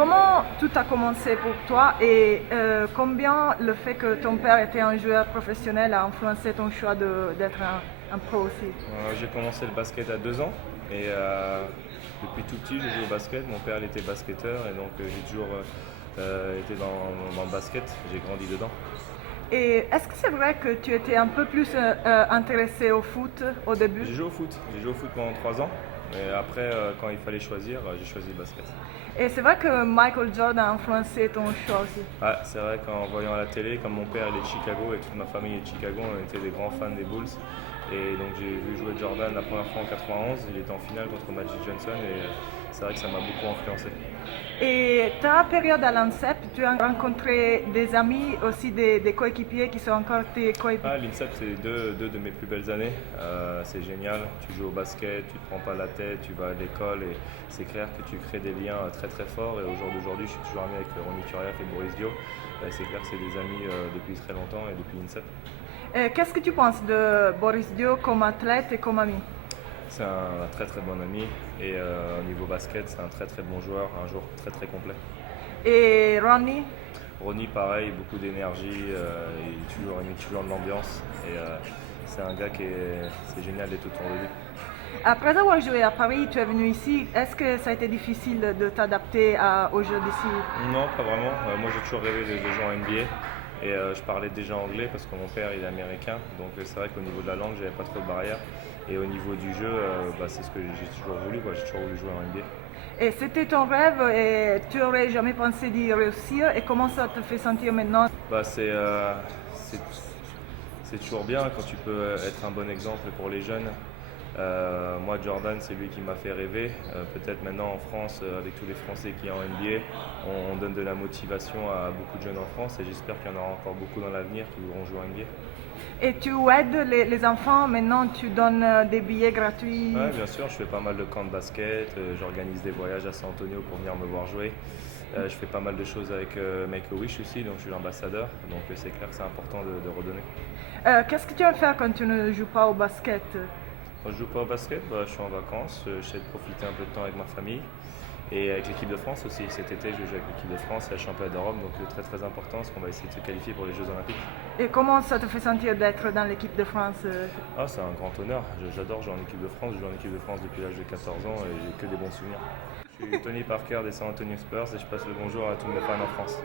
Comment tout a commencé pour toi et combien le fait que ton père était un joueur professionnel a influencé ton choix d'être un pro aussi? J'ai commencé le basket à 2 ans et depuis tout petit je joue au basket. Mon père il était basketteur et donc j'ai toujours été dans le basket, j'ai grandi dedans. Et est-ce que c'est vrai que tu étais un peu plus intéressé au foot au début? J'ai joué au foot pendant 3 ans et après quand il fallait choisir, j'ai choisi le basket. Et c'est vrai que Michael Jordan a influencé ton choix aussi. Ah, c'est vrai qu'en voyant à la télé, comme mon père il est de Chicago et toute ma famille est de Chicago, on était des grands fans des Bulls. Et donc j'ai vu jouer Jordan la première fois en 91, il était en finale contre Magic Johnson et c'est vrai que ça m'a beaucoup influencé. Et ta période à l'ANSEP, tu as rencontré des amis, aussi des coéquipiers qui sont encore tes coéquipiers? Ah, l'INSEP, c'est deux de mes plus belles années. C'est génial. Tu joues au basket, tu te prends pas la tête, tu vas à l'école et c'est clair que tu crées des liens très très forts. Et au jour d'aujourd'hui, je suis toujours ami avec Ronny Turiaf et Boris Dio. C'est clair que c'est des amis depuis très longtemps et depuis l'INSEP. Qu'est-ce que tu penses de Boris Dio comme athlète et comme ami? C'est un très très bon ami et au niveau basket, c'est un très très bon joueur, un joueur très très complet. Et Ronnie? Ronny, pareil, beaucoup d'énergie, il est toujours de l'ambiance et c'est un gars c'est génial d'être autour de lui. Après avoir joué à Paris, tu es venu ici. Est-ce que ça a été difficile de t'adapter aux jeux d'ici? Non, pas vraiment. Moi, j'ai toujours rêvé de jouer en NBA et je parlais déjà anglais parce que mon père il est américain. Donc c'est vrai qu'au niveau de la langue, j'avais pas trop de barrières. Et au niveau du jeu, c'est ce que j'ai toujours voulu, quoi. J'ai toujours voulu jouer en NBA. Et c'était ton rêve et tu aurais jamais pensé d'y réussir. Et comment ça te fait sentir maintenant? Bah, c'est, c'est toujours bien quand tu peux être un bon exemple pour les jeunes. Moi, Jordan, c'est lui qui m'a fait rêver. Peut-être maintenant en France, avec tous les Français qui sont en NBA, on donne de la motivation à beaucoup de jeunes en France et j'espère qu'il y en aura encore beaucoup dans l'avenir qui voudront jouer en NBA. Et tu aides les enfants, maintenant tu donnes des billets gratuits. Ouais, bien sûr, je fais pas mal de camps de basket, j'organise des voyages à San Antonio pour venir me voir jouer. Je fais pas mal de choses avec Make-A-Wish aussi, donc je suis l'ambassadeur, donc c'est clair que c'est important de redonner. Qu'est-ce que tu vas faire quand tu ne joues pas au basket? Quand je joue pas au basket, je suis en vacances, j'essaie de profiter un peu de temps avec ma famille et avec l'équipe de France aussi. Cet été, je vais jouer avec l'équipe de France et la championne d'Europe, donc très très important parce qu'on va essayer de se qualifier pour les Jeux Olympiques. Et comment ça te fait sentir d'être dans l'équipe de France? Ah, c'est un grand honneur, j'adore jouer en équipe de France, je joue en équipe de France depuis l'âge de 14 ans et j'ai que des bons souvenirs. Je suis Tony Parker des San Antonio Spurs et je passe le bonjour à tous mes fans en France.